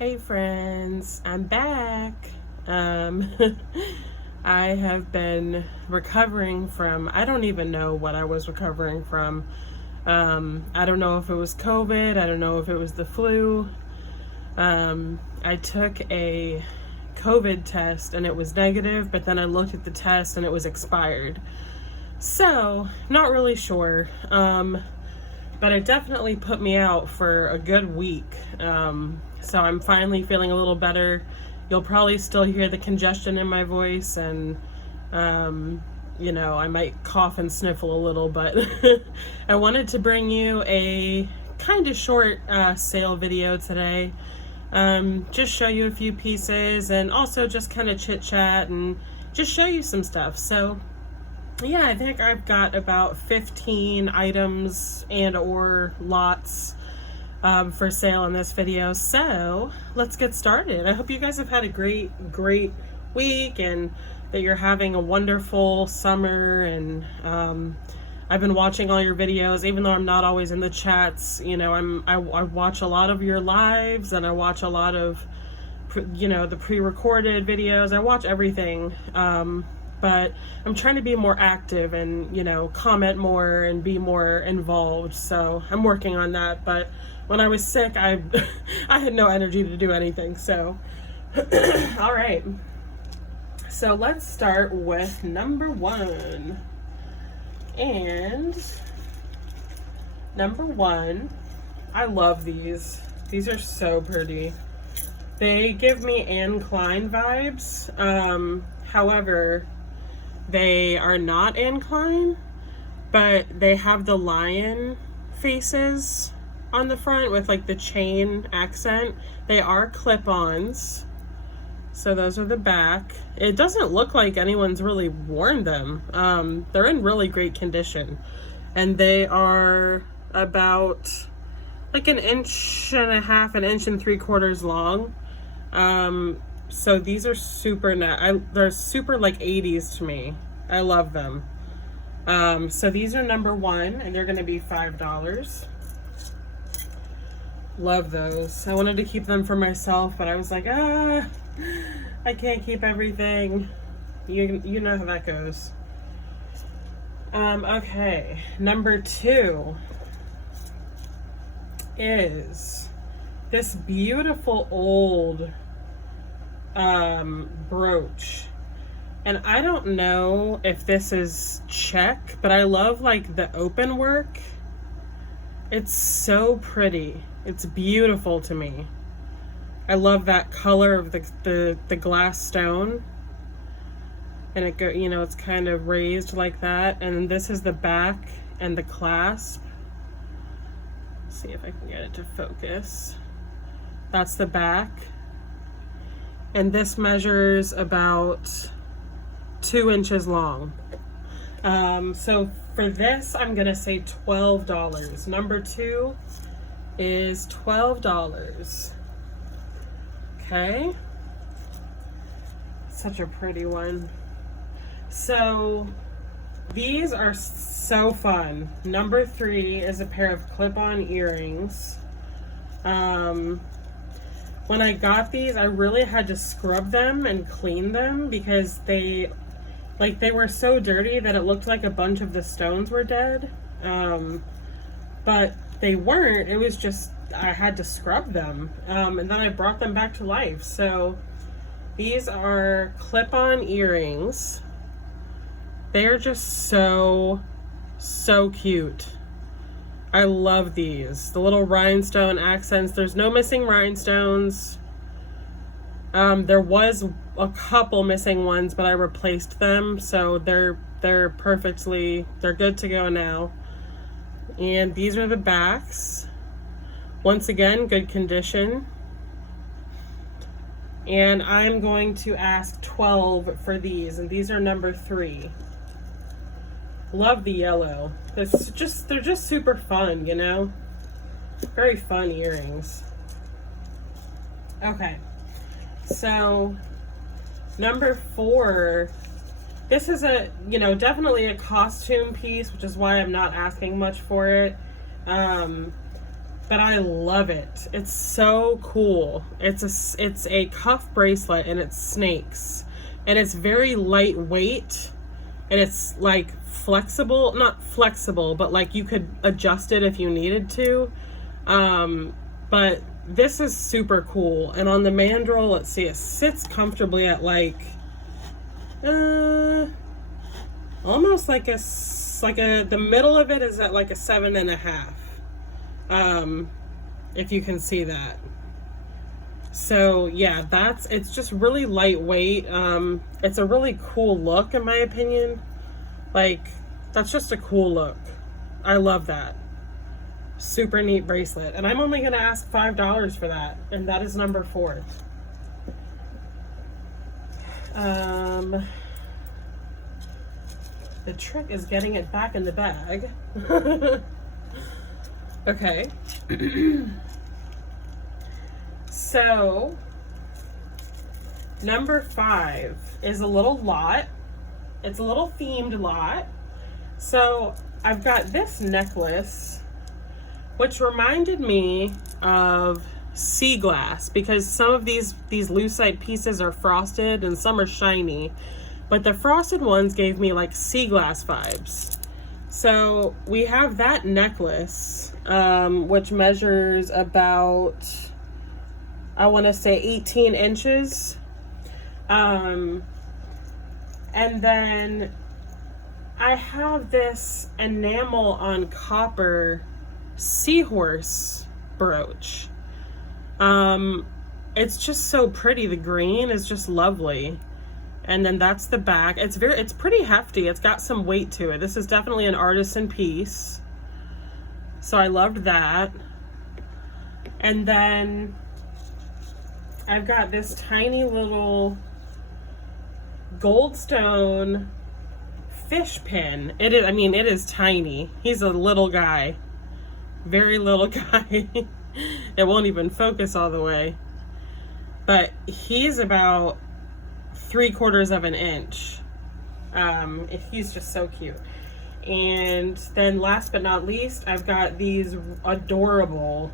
Hey friends, I'm back. Um, I have been recovering from, I don't even know what I was recovering from. I don't know if it was COVID, I don't know if it was the flu. I took a COVID test and it was negative, but then I looked at the test and it was expired. So, not really sure. But it definitely put me out for a good week. So I'm finally feeling a little better. You'll probably still hear the congestion in my voice and, I might cough and sniffle a little, but I wanted to bring you a kind of short sale video today. Just show you a few pieces and also just kind of chit chat and just show you some stuff. So yeah, I think I've got about 15 items and or lots for sale in this video. So let's get started. I hope you guys have had a great week and that you're having a wonderful summer. And I've been watching all your videos, even though I'm not always in the chats. I watch a lot of your lives and I watch a lot of the pre-recorded videos. I watch everything. But I'm trying to be more active and, comment more and be more involved. So I'm working on that. But when I was sick, I had no energy to do anything. So, all right. So let's start with number one. And number one, I love these. These are so pretty. They give me Anne Klein vibes. However, they are not Anne Klein, but they have the lion faces on the front with like the chain accent. They are clip-ons. So those are the back. It doesn't look like anyone's really worn them. They're in really great condition. And they are about like 1.5 inches, 1.75 inches long. So these are super they're super like 80s to me. I love them. So these are number one and they're gonna be $5. Love those. I wanted to keep them for myself, but I was like, I can't keep everything. You know how that goes. Okay, number two is this beautiful old brooch. And I don't know if this is check, but I love like the open work. It's so pretty. It's beautiful to me. I love that color of the glass stone. And it's kind of raised like that. And this is the back and the clasp. Let's see if I can get it to focus. That's the back. And this measures about 2 inches long. So for this, I'm gonna say $12. Number two is $12. Okay. Such a pretty one. So these are so fun. Number three is a pair of clip-on earrings. When I got these, I really had to scrub them and clean them because they were so dirty that it looked like a bunch of the stones were dead. But they weren't. It was just, I had to scrub them. And then I brought them back to life. So these are clip-on earrings. They're just so cute. I love these. The little rhinestone accents. There's no missing rhinestones. There was a couple missing ones, but I replaced them. So they're good to go now. And these are the backs. Once again, good condition. And I'm going to ask $12 for these. And these are number three. Love the yellow. They're just super fun, Very fun earrings. Okay. So number four, this is definitely a costume piece, which is why I'm not asking much for it. but I love it. It's so cool. It's a cuff bracelet, and it's snakes, and it's very lightweight, and it's like flexible, not flexible, but like you could adjust it if you needed to. But this is super cool. And on the mandrel, let's see, it sits comfortably at like almost like the middle of it is at like a 7.5. If you can see that. So yeah, it's just really lightweight. It's a really cool look in my opinion. Like, that's just a cool look. I love that. Super neat bracelet. And I'm only gonna ask $5 for that. And that is number 4. The trick is getting it back in the bag. Okay. So, number 5 is a little lot. It's a little themed lot. So, I've got this necklace, which reminded me of sea glass, because some of these lucite pieces are frosted and some are shiny, but the frosted ones gave me like sea glass vibes. So we have that necklace, which measures about, I want to say 18 inches. And then I have this enamel on copper seahorse brooch. It's just so pretty. The green is just lovely. And then that's the back. It's pretty hefty. It's got some weight to it. This is definitely an artisan piece. So I loved that. And then I've got this tiny little goldstone fish pin. It is tiny. He's a little guy. Very little guy. It won't even focus all the way. But he's about 3/4 of an inch. He's just so cute. And then last but not least, I've got these adorable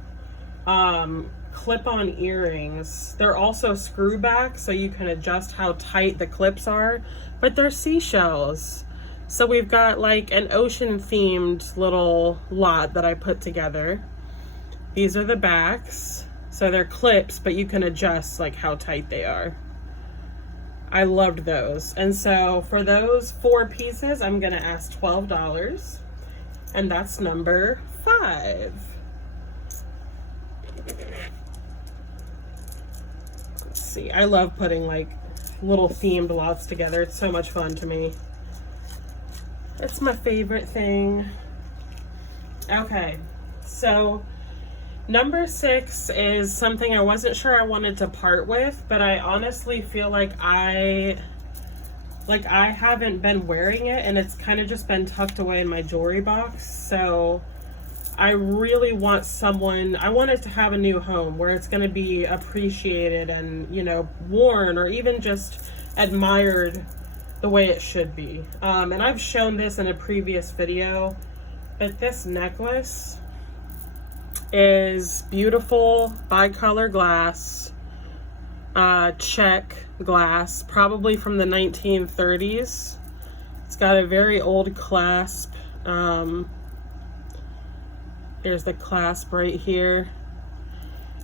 clip-on earrings. They're also screw back, so you can adjust how tight the clips are, but they're seashells. So we've got like an ocean themed little lot that I put together. These are the backs. So they're clips, but you can adjust like how tight they are. I loved those. And so for those 4 pieces, I'm gonna ask $12. And that's number 5. Let's see. I love putting like little themed lots together. It's so much fun to me. It's my favorite thing. Okay, so number 6 is something I wasn't sure I wanted to part with, but I honestly feel like I haven't been wearing it, and it's kind of just been tucked away in my jewelry box. So I really want I want it to have a new home where it's going to be appreciated and, you know, worn or even just admired the way it should be. And I've shown this in a previous video, but this necklace is beautiful bicolor glass, check glass, probably from the 1930s. It's got a very old clasp. There's the clasp right here.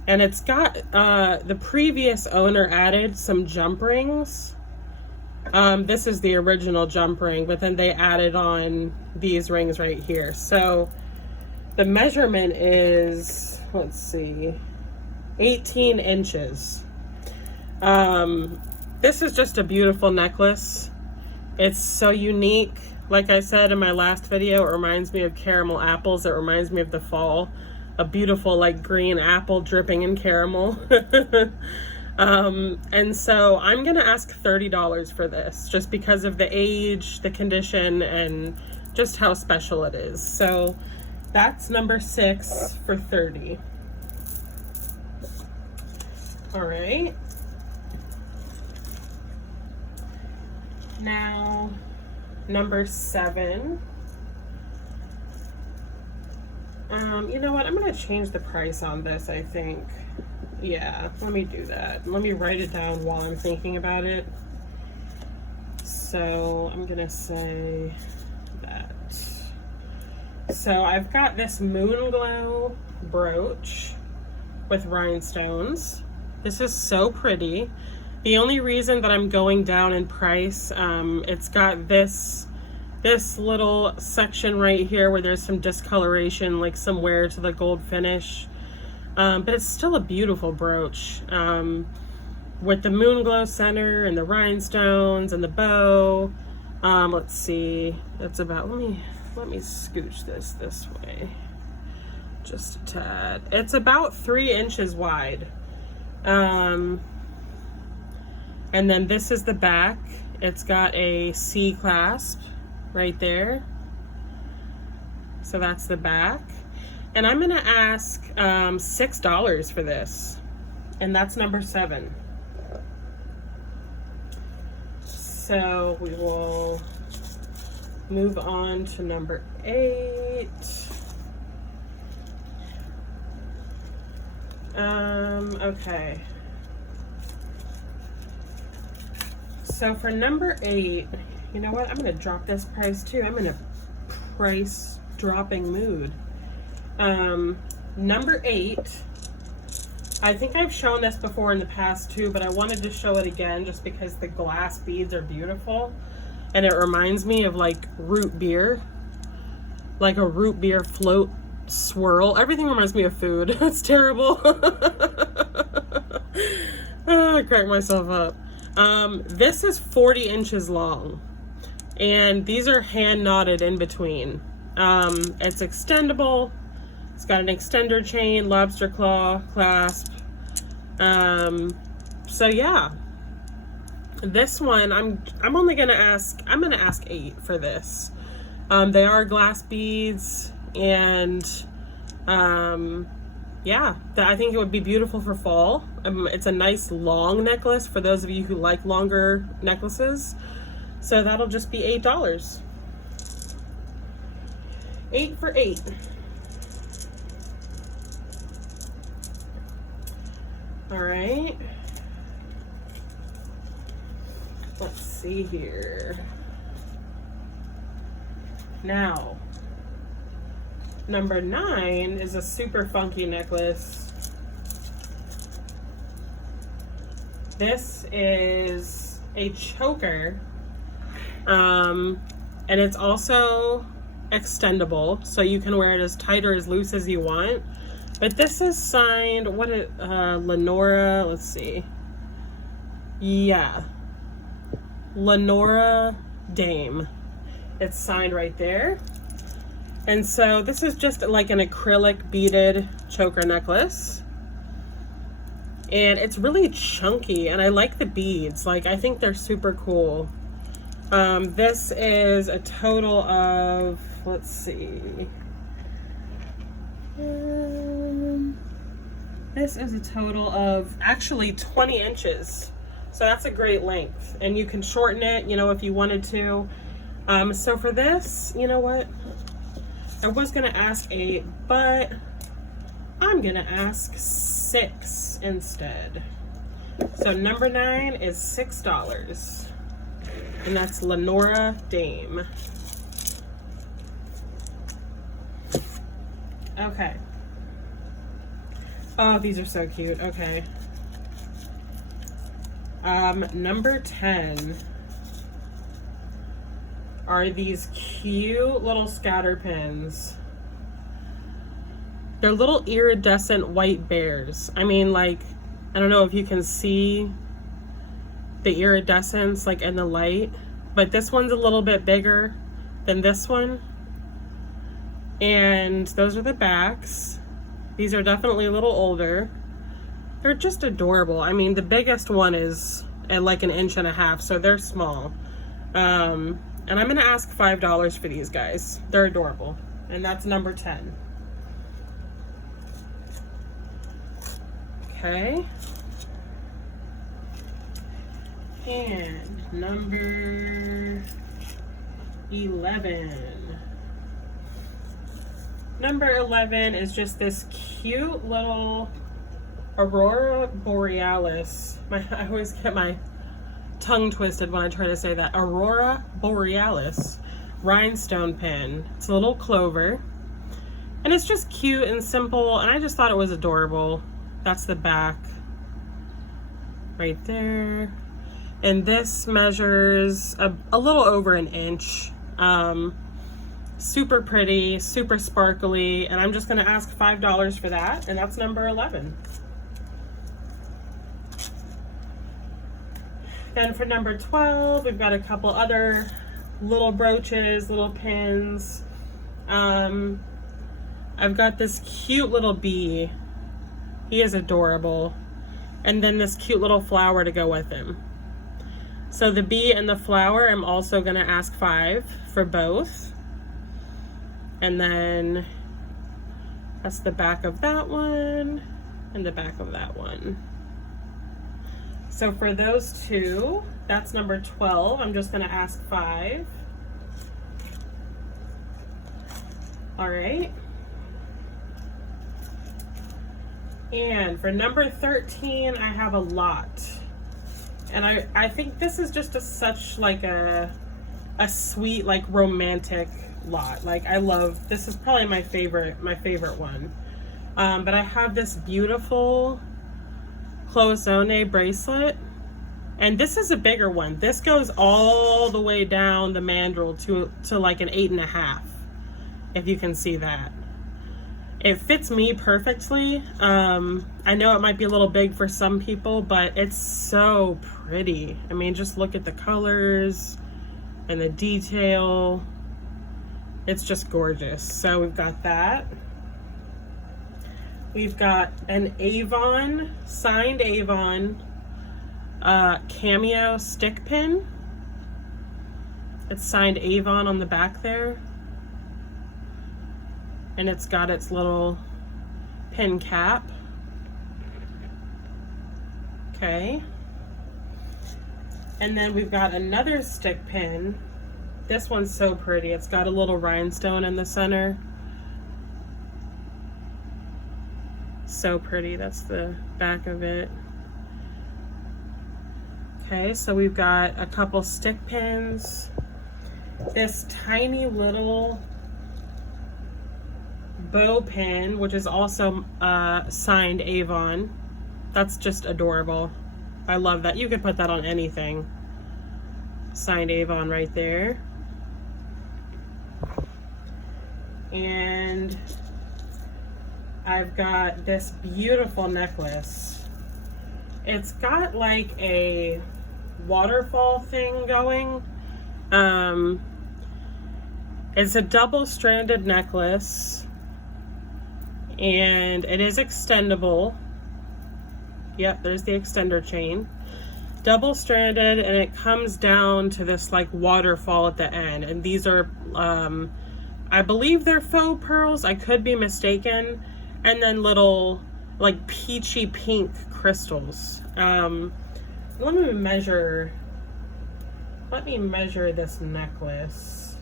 And it's got, the previous owner added some jump rings. This is the original jump ring, but then they added on these rings right here. So the measurement is, let's see, 18 inches. This is just a beautiful necklace. It's so unique. Like I said in my last video, it reminds me of caramel apples. It reminds me of the fall. A beautiful like green apple dripping in caramel. And so I'm gonna ask $30 for this, just because of the age, the condition, and just how special it is. So that's number 6 for $30. All right. Now, number 7. You know what? I'm going to change the price on this, I think. Yeah, let me do that. Let me write it down while I'm thinking about it. So I'm going to say that. So I've got this Moon Glow brooch with rhinestones. This is so pretty. The only reason that I'm going down in price, it's got this little section right here where there's some discoloration, like some wear to the gold finish. But it's still a beautiful brooch. With the Moon Glow center and the rhinestones and the bow. Let's see. That's about, let me scooch this way. Just a tad. It's about 3 inches wide. And then this is the back. It's got a C clasp right there. So that's the back. And I'm gonna ask $6 for this. And that's number 7. So we will move on to number 8. Okay. So for number 8, you know what? I'm gonna drop this price too. I'm in a price dropping mood. Number 8, I think I've shown this before in the past too, but I wanted to show it again just because the glass beads are beautiful and it reminds me of like root beer, like a root beer float swirl. Everything reminds me of food. It's terrible. I crack myself up. This is 40 inches long and these are hand knotted in between. It's extendable. It's got an extender chain, lobster claw clasp. So yeah, this one I'm gonna ask 8 for this. They are glass beads, and yeah, I think it would be beautiful for fall. It's a nice long necklace for those of you who like longer necklaces. So that'll just be $8. 8 for 8. All right. Let's see here. Now, number 9 is a super funky necklace. This is a choker, and it's also extendable, so you can wear it as tight or as loose as you want. But this is signed, Lenora, let's see. Yeah, Lenora Dame. It's signed right there. And so this is just like an acrylic beaded choker necklace. And it's really chunky, and I like the beads. Like, I think they're super cool. This is a total of, let's see. This is a total of actually 20 inches. So that's a great length. And you can shorten it, you know, if you wanted to. So for this, you know what? I was gonna ask 8, but I'm gonna ask 6 instead. So number 9 is $6. And that's Lenora Dame. Okay. Oh, these are so cute. Okay. Number 10 are these cute little scatter pins. They're little iridescent white bears. I mean, like, I don't know if you can see the iridescence like in the light, but this one's a little bit bigger than this one. And those are the backs. These are definitely a little older. They're just adorable. I mean, the biggest one is at like 1.5 inches, so they're small. And I'm gonna ask $5 for these guys. They're adorable. And that's number 10. Okay. And number 11 number 11 is just this cute little Aurora Borealis. I always get my tongue twisted when I try to say that. Aurora Borealis rhinestone pin. It's a little clover. And it's just cute and simple, and I just thought it was adorable. That's the back right there. And this measures a little over an inch. Super pretty, super sparkly, and I'm just gonna ask $5 for that, and that's number 11. Then for number 12, we've got a couple other little brooches, little pins. I've got this cute little bee. He is adorable. And then this cute little flower to go with him. So the bee and the flower, I'm also gonna ask $5 for both. And then that's the back of that one and the back of that one. So for those two, that's number 12. I'm just gonna ask $5. All right. And for number 13, I have a lot. And I think this is just such like a sweet, like romantic lot. Like I love, this is probably my favorite one. But I have this beautiful cloisonne bracelet. And this is a bigger one. This goes all the way down the mandrel to like an 8.5, if you can see that. It fits me perfectly. I know it might be a little big for some people, but it's so pretty. I mean, just look at the colors and the detail. It's just gorgeous. So we've got that. We've got an Avon, signed Avon cameo stick pin. It's signed Avon on the back there. And it's got its little pin cap. Okay. And then we've got another stick pin. This one's so pretty. It's got a little rhinestone in the center. So pretty. That's the back of it. Okay, so we've got a couple stick pins. This tiny little bow pin, which is also signed Avon. That's just adorable. I love that. You could put that on anything. Signed Avon right there. And I've got this beautiful necklace. It's got like a waterfall thing going. It's a double-stranded necklace. And it is extendable. Yep, there's the extender chain. Double-stranded, and it comes down to this like waterfall at the end. And these are, I believe they're faux pearls. I could be mistaken. And then little like peachy pink crystals. Let me measure this necklace.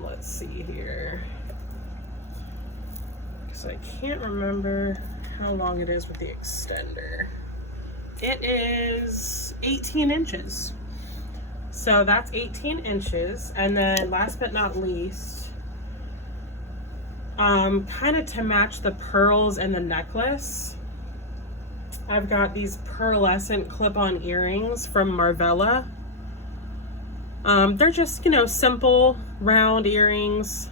Let's see here. I can't remember how long it is with the extender. It is 18 inches. So that's 18 inches. And then last but not least, kind of to match the pearls and the necklace, I've got these pearlescent clip-on earrings from Marvella. They're just, simple round earrings.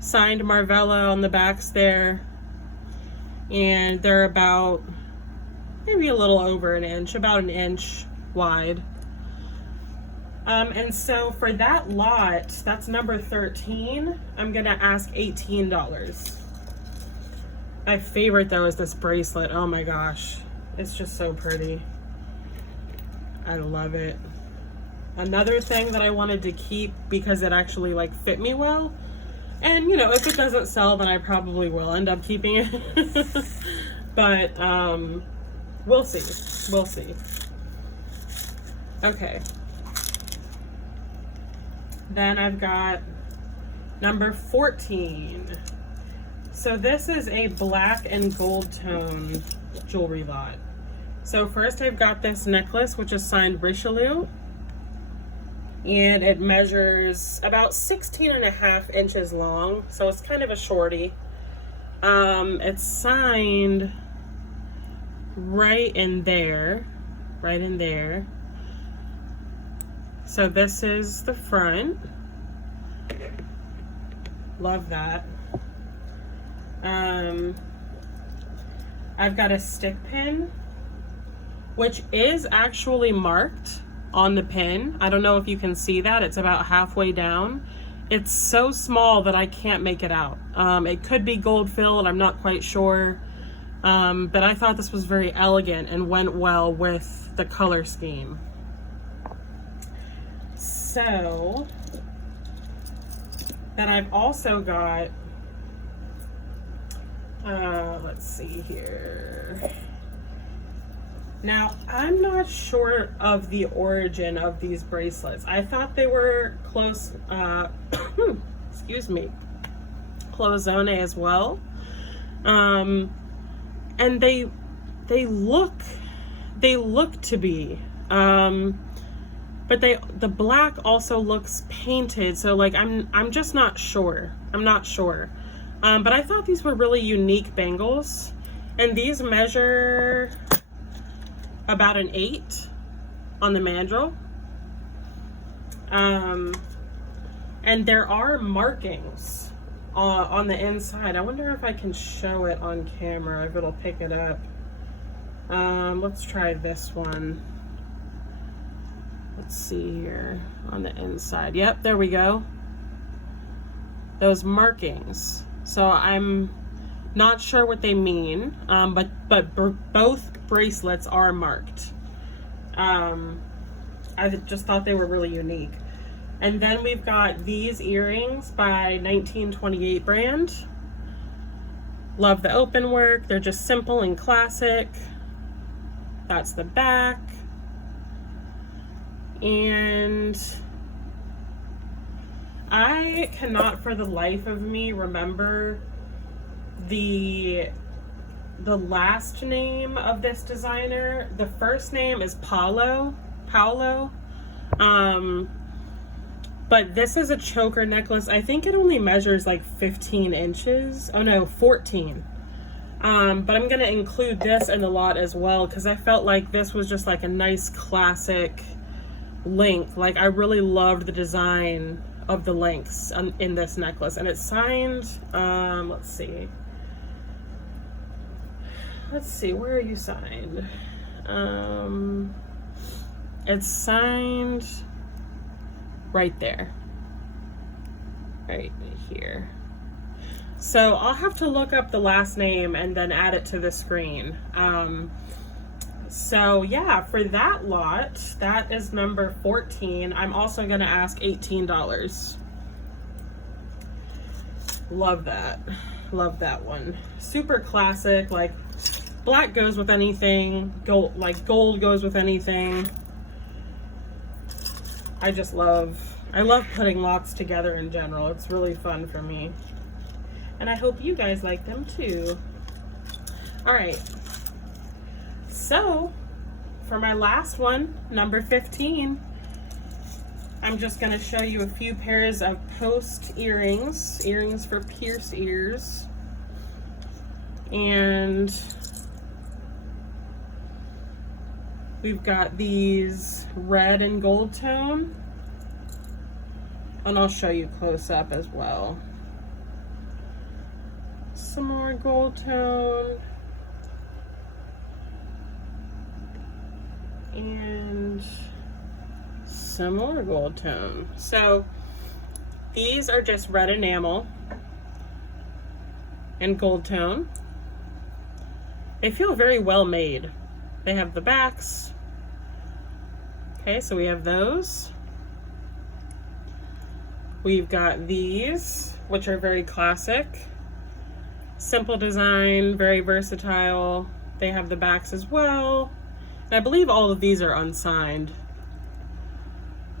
Signed Marvella on the backs there. And they're about maybe a little over an inch, about an inch wide. And so for that lot, that's number 13, I'm gonna ask $18. My favorite though is this bracelet. Oh my gosh, it's just so pretty. I love it. Another thing that I wanted to keep because it actually like fit me well. And if it doesn't sell, then I probably will end up keeping it. But we'll see. We'll see. Okay. Then I've got Number 14. So this is a black and gold tone jewelry lot. So first I've got this necklace, which is signed Richelieu. And it measures about 16.5 inches long. So it's kind of a shorty. It's signed right in there. Right in there. So this is the front. Love that. I've got a stick pin, which is actually marked on the pin. I don't know if you can see that. It's about halfway down. It's so small that I can't make it out. It could be gold filled, I'm not quite sure. But I thought this was very elegant and went well with the color scheme. So, then I've also got, let's see here. Now, I'm not sure of the origin of these bracelets. I thought they were excuse me, cloisonne as well. And they look to be, but the black also looks painted, so like I'm just not sure. I'm not sure. But I thought these were really unique bangles, and these measure about an 8 on the mandrel. And there are markings on the inside. I wonder if I can show it on camera, if it'll pick it up. Let's try this one. Let's see here on the inside. Yep, there we go. Those markings. So I'm not sure what they mean, but both bracelets are marked. I just thought they were really unique. And then we've got these earrings by 1928 brand. Love the open work. They're just simple and classic. That's the back. And I cannot for the life of me remember the last name of this designer. The first name is Paolo. But this is a choker necklace. I think it only measures like 15 inches. Oh no, 14. But I'm gonna include this in the lot as well because I felt like this was just like a nice classic link. Like I really loved the design of the links in this necklace, and it's signed, let's see, where are you signed? It's signed right there, right here. So I'll have to look up the last name and then add it to the screen. So yeah, for that lot, that is number 14. I'm also gonna ask $18. Love that. Love that one. Super classic, like black goes with anything, gold goes with anything. I love putting lots together in general. It's really fun for me. And I hope you guys like them too. All right. So, for my last one, number 15, I'm just going to show you a few pairs of post earrings for pierced ears. And we've got these red and gold tone, and I'll show you close up as well. Some more gold tone. And some more gold tone. So these are just red enamel and gold tone. They feel very well made. They have the backs. Okay, so we have those. We've got these, which are very classic. Simple design, very versatile. They have the backs as well. And I believe all of these are unsigned.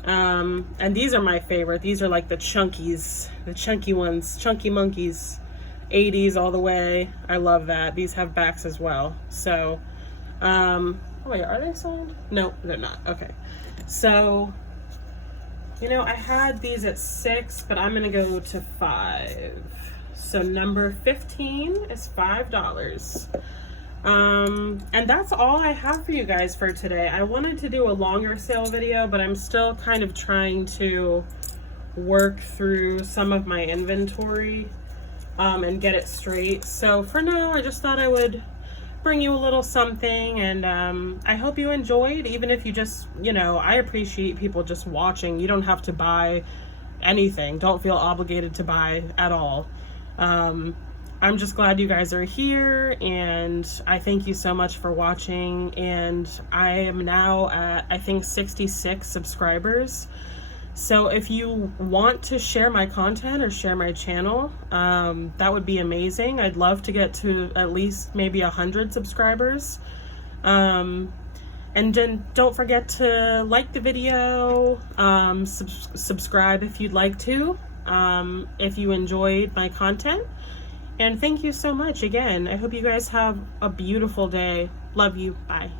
And these are my favorite. These are like the chunkies, the chunky ones, chunky monkeys, 80s all the way. I love that. These have backs as well. So, oh wait, are they sold? No, they're not. Okay. So, you know, I had these at 6, but I'm gonna go to 5. So number 15 is $5. And that's all I have for you guys for today. I wanted to do a longer sale video, but I'm still kind of trying to work through some of my inventory and get it straight. So for now, I just thought I would bring you a little something, and I hope you enjoyed. Even if you just, you know, I appreciate people just watching. You don't have to buy anything. Don't feel obligated to buy at all. I'm just glad you guys are here, and I thank you so much for watching. And I am now at, I think, 66 subscribers. So if you want to share my content or share my channel, that would be amazing. I'd love to get to at least maybe 100 subscribers. And then don't forget to like the video, subscribe if you'd like to, if you enjoyed my content. And thank you so much again. I hope you guys have a beautiful day. Love you. Bye.